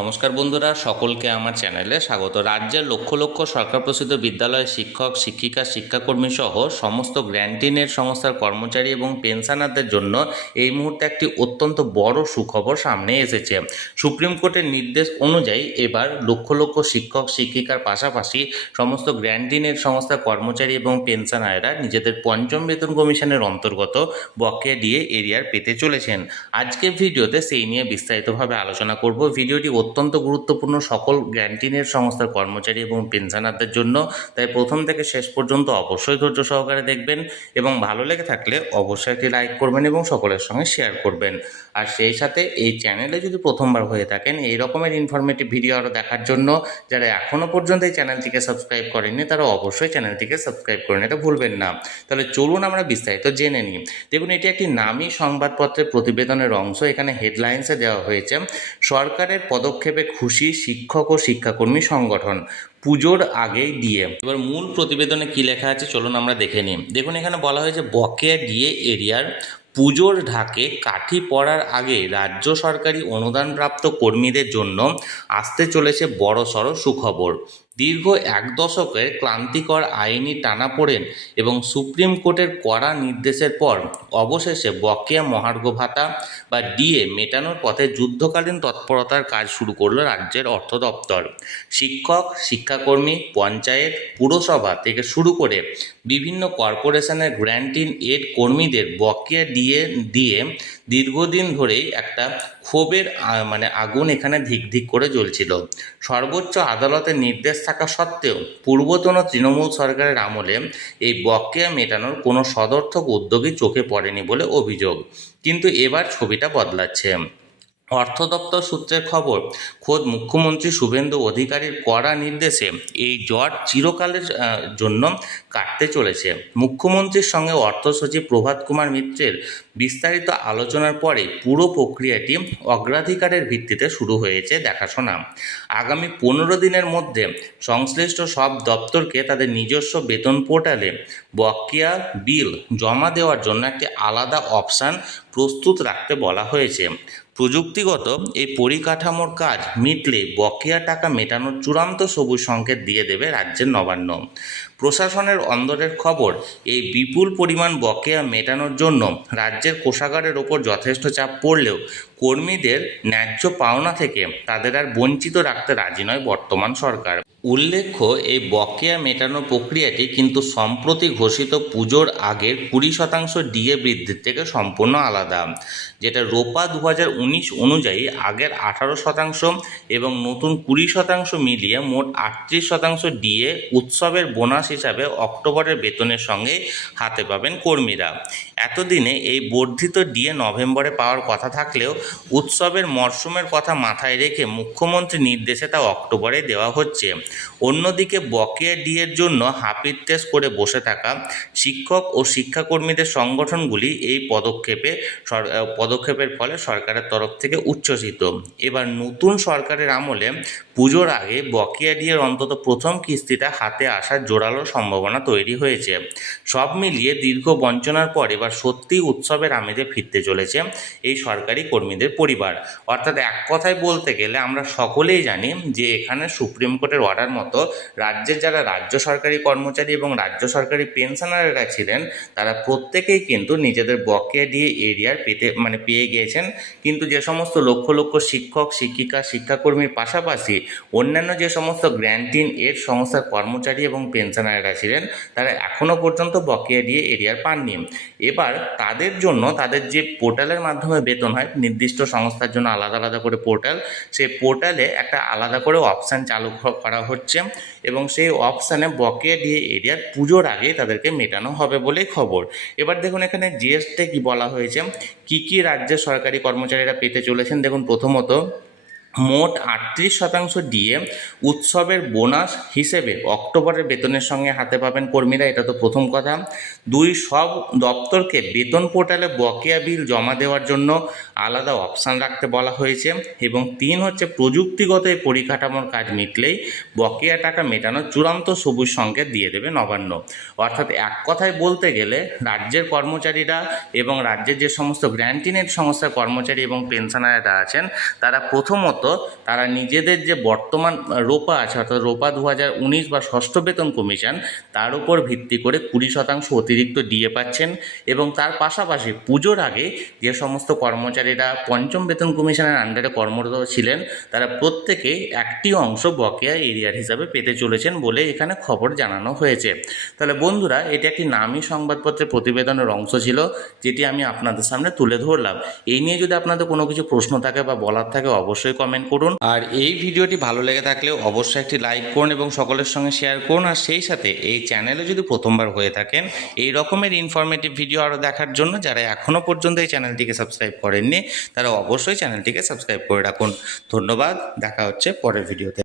নমস্কার বন্ধুরা, সকলকে আমার চ্যানেলে স্বাগত। রাজ্যের লক্ষ লক্ষ সরকার প্রসূত বিদ্যালয়ের শিক্ষক শিক্ষিকা শিক্ষাকর্মী সহ সমস্ত গ্র্যান্টিনের সংস্থার কর্মচারী এবং পেনশনারদের জন্য এই মুহূর্তে একটি অত্যন্ত বড় সুখবর সামনে এসেছে। সুপ্রিম কোর্টের নির্দেশ অনুযায়ী এবার লক্ষ লক্ষ শিক্ষক শিক্ষিকার পাশাপাশি সমস্ত গ্র্যান্টিনের সংস্থার কর্মচারী এবং পেনশনাররা নিজেদের পঞ্চম বেতন কমিশনের অন্তর্গত বকেয়া ডিএ এরিয়ার পেতে চলেছেন। আজকের ভিডিওতে সেই নিয়ে বিস্তারিতভাবে আলোচনা করব। ভিডিওটি অত্যন্ত গুরুত্বপূর্ণ সকল গ্র্যান্টিনের সংস্থার কর্মচারী এবং পেনশনারদের জন্য, তাই প্রথম থেকে শেষ পর্যন্ত অবশ্যই ধৈর্য সহকারে দেখবেন এবং ভালো লেগে থাকলে অবশ্যই একটি লাইক করবেন এবং সকলের সঙ্গে শেয়ার করবেন। আর সেই সাথে এই চ্যানেলে যদি প্রথমবার হয়ে থাকেন এই রকমের ইনফরমেটিভ ভিডিও আরও দেখার জন্য যারা এখনও পর্যন্ত এই চ্যানেলটিকে সাবস্ক্রাইব করেননি তারা অবশ্যই চ্যানেলটিকে সাবস্ক্রাইব করে নিতে ভুলবেন না। তাহলে চলুন আমরা বিস্তারিত জেনে নিই। দেখুন, এটি একটি নামী সংবাদপত্রের প্রতিবেদনের অংশ। এখানে হেডলাইন্সে দেওয়া হয়েছে, সরকারের পদক্ষেপে খুশি শিক্ষক ও শিক্ষাকর্মী সংগঠন, পুজোর আগেই ডিএ। এবার মূল প্রতিবেদনে কি লেখা আছে চলুন আমরা দেখে নিই। দেখুন, এখানে বলা হয়েছে বকেয়া ডিএ এরিয়ার পুজোর ঢাকে কাঠি পড়ার আগে রাজ্য সরকারি অনুদানপ্রাপ্ত কর্মীদের জন্য আসতে চলেছে বড়সড় সুখবর। দীর্ঘ এক দশকের ক্লান্তিকর আইনি টানাপোড়েন এবং সুপ্রিম কোর্টের কড়া নির্দেশের পর অবশেষে বকেয়া মহার্ঘ ভাতা বা ডিএ মেটানোর পথে যুদ্ধকালীন তৎপরতার কাজ শুরু করল রাজ্যের অর্থ দপ্তর। শিক্ষক শিক্ষাকর্মী পঞ্চায়েত পুরসভা থেকে শুরু করে বিভিন্ন কর্পোরেশনের গ্র্যান্ট ইন এড কর্মীদের বকেয়া ডিএ দিয়ে দীর্ঘদিন ধরেই একটা ক্ষোভের আগুন এখানে ধিক করে জ্বলছিল। সর্বোচ্চ আদালতের নির্দেশ থাকা সত্ত্বেও পূর্বতন তৃণমূল সরকারের আমলে এই বকেয়া মেটানোর কোনো সদর্থক উদ্যোগই চোখে পড়েনি বলে অভিযোগ। কিন্তু এবার ছবিটা বদলাচ্ছে। অর্থ দপ্তর সূত্রের খবর, খোদ মুখ্যমন্ত্রী শুভেন্দু অধিকারীর কড়া নির্দেশে এই জট চিরকালের জন্য কাটতে চলেছে। মুখ্যমন্ত্রীর সঙ্গে অর্থ সচিব প্রভাত কুমার মিত্রের বিস্তারিত আলোচনার পরে পুরো প্রক্রিয়াটি অগ্রাধিকারের ভিত্তিতে শুরু হয়েছে দেখাশোনা। আগামী 15 দিনের মধ্যে সংশ্লিষ্ট সব দপ্তরকে তাদের নিজস্ব বেতন পোর্টালে বকেয়া বিল জমা দেওয়ার জন্য একটি আলাদা অপশান প্রস্তুত রাখতে বলা হয়েছে। প্রযুক্তিগত এই পরিকাঠামোর কাজ মিটলে বকেয়া টাকা মেটানোর চূড়ান্ত সবুজ সংকেত দিয়ে দেবে রাজ্যের নবান্ন। প্রশাসনের অন্দরের খবর, এই বিপুল পরিমাণ বকেয়া মেটানোর জন্য রাজ্যের কোষাগারের ওপর যথেষ্ট চাপ পড়লেও কর্মীদের ন্যায্য পাওনা থেকে তাদের আর বঞ্চিত রাখতে রাজি নয় বর্তমান সরকার। উল্লেখ্য, এই বকেয়া মেটানোর প্রক্রিয়াটি কিন্তু সম্প্রতি ঘোষিত পুজোর আগের 20% ডিএ বৃদ্ধির থেকে সম্পূর্ণ আলাদা, যেটা রোপা 2019 অনুযায়ী আগের 18% এবং নতুন 20% মিলিয়ে মোট 38% ডিএ উৎসবের বোনাস হিসাবে অক্টোবরের বেতনের সঙ্গে হাতে পাবেন কর্মীরা। এতদিনে এই বর্ধিত ডিএ নভেম্বরে পাওয়ার কথা থাকলেও উৎসবের মরশুমের কথা মাথায় রেখে মুখ্যমন্ত্রীর নির্দেশে তা অক্টোবরে দেওয়া হচ্ছে। অন্যদিকে বকেয়া ডিএর জন্য হাপিত্যেশ করে বসে থাকা শিক্ষক ও শিক্ষাকর্মীদের সংগঠনগুলি এই পদক্ষেপের ফলে সরকারের তরফ থেকে উচ্ছ্বসিত। এবার নতুন সরকারের আমলে পুজোর আগে বকেয়া ডিএর অন্তত প্রথম কিস্তিটা হাতে আসার জোরালো সম্ভাবনা তৈরি হয়েছে। সব মিলিয়ে দীর্ঘ বঞ্চনার পর এবার সত্যিই উৎসবের আমেজে ফিরতে চলেছে এই সরকারি কর্মীদের পরিবার। অর্থাৎ এক কথায় বলতে গেলে আমরা সকলেই জানি যে এখানে সুপ্রিম কোর্টের অর্ডার মতো রাজ্যের যারা রাজ্য সরকারি কর্মচারী এবং রাজ্য সরকারি পেনশনাররা ছিলেন তারা প্রত্যেকেই কিন্তু নিজেদের বকেয়া ডিএ এরিয়ার পেয়ে গিয়েছেন। কিন্তু যে সমস্ত লক্ষ লক্ষ শিক্ষক শিক্ষিকা শিক্ষাকর্মীর পাশাপাশি অন্যান্য যে সমস্ত গ্র্যান্ট ইন এড সংস্থার কর্মচারী এবং পেনশনাররা ছিলেন তারা এখনও পর্যন্ত বকেয়া ডিএ এরিয়ার পাননি। এবার তাদের জন্য তাদের যে পোর্টালের মাধ্যমে বেতন হয়, নির্দিষ্ট সংস্থার জন্য আলাদা আলাদা করে পোর্টাল, সেই পোর্টালে একটা আলাদা করে অপশান চালু করা হচ্ছে এবং সেই অপশানে বকেয়া ডিএ এরিয়ার পুজোর আগে তাদেরকে মেটানো হবে বলেই খবর। এবার দেখুন এখানে জিএসটি কি বলা হয়েছে, কি রাজ্যের সরকারি কর্মচারীরা পেতে চলেছেন। দেখুন, প্রথমত মোট 38% ডিএ উৎসবের বোনাস হিসেবে অক্টোবরের বেতনের সঙ্গে হাতে পাবেন কর্মীরা, এটা তো প্রথম কথা। 2, সব দপ্তরকে বেতন পোর্টালে বকেয়া বিল জমা দেওয়ার জন্য আলাদা অপশান রাখতে বলা হয়েছে। এবং 3 হচ্ছে প্রযুক্তিগত এই পরিকাঠামোর কাজ মিটলেই বকেয়া টাকা মেটানোর চূড়ান্ত সবুজ সংকেত দিয়ে দেবে নবান্ন। অর্থাৎ এক কথায় বলতে গেলে রাজ্যের কর্মচারীরা এবং রাজ্যের যে সমস্ত গ্র্যান্ট ইন এড সংস্থার কর্মচারী এবং পেনশনাররা আছেন তারা প্রথমত ক্রমাগত তারা নিজেদের যে বর্তমান রোপা আছে অর্থাৎ রোপা 2019 বা ষষ্ঠ বেতন কমিশন তার উপর ভিত্তি করে 20% অতিরিক্ত ডিএ পাচ্ছেন। এবং তার পাশাপাশি পুজোর আগে যে সমস্ত কর্মচারীরা পঞ্চম বেতন কমিশনের আন্ডারে কর্মরত ছিলেন তারা প্রত্যেকেই একটি অংশ বকেয়া এরিয়ার হিসাবে পেতে চলেছেন বলে এখানে খবর জানানো হয়েছে। তাহলে বন্ধুরা, এটি একটি নামী সংবাদপত্রের প্রতিবেদনের অংশ ছিল যেটি আমি আপনাদের সামনে তুলে ধরলাম। এই নিয়ে যদি আপনাদের কোনো কিছু প্রশ্ন থাকে বা বলার থাকে অবশ্যই কমেন্ট করুন। আর এই ভিডিওটি ভালো লেগে থাকলেও অবশ্যই একটি লাইক করুন এবং সকলের সঙ্গে শেয়ার করুন। আর সেই সাথে এই চ্যানেলে যদি প্রথমবার হয়ে থাকেন এই রকমের ইনফরমেটিভ ভিডিও আরও দেখার জন্য যারা এখনও পর্যন্ত এই চ্যানেলটিকে সাবস্ক্রাইব করেননি তারা অবশ্যই চ্যানেলটিকে সাবস্ক্রাইব করে রাখুন। ধন্যবাদ, দেখা হচ্ছে পরের ভিডিওতে।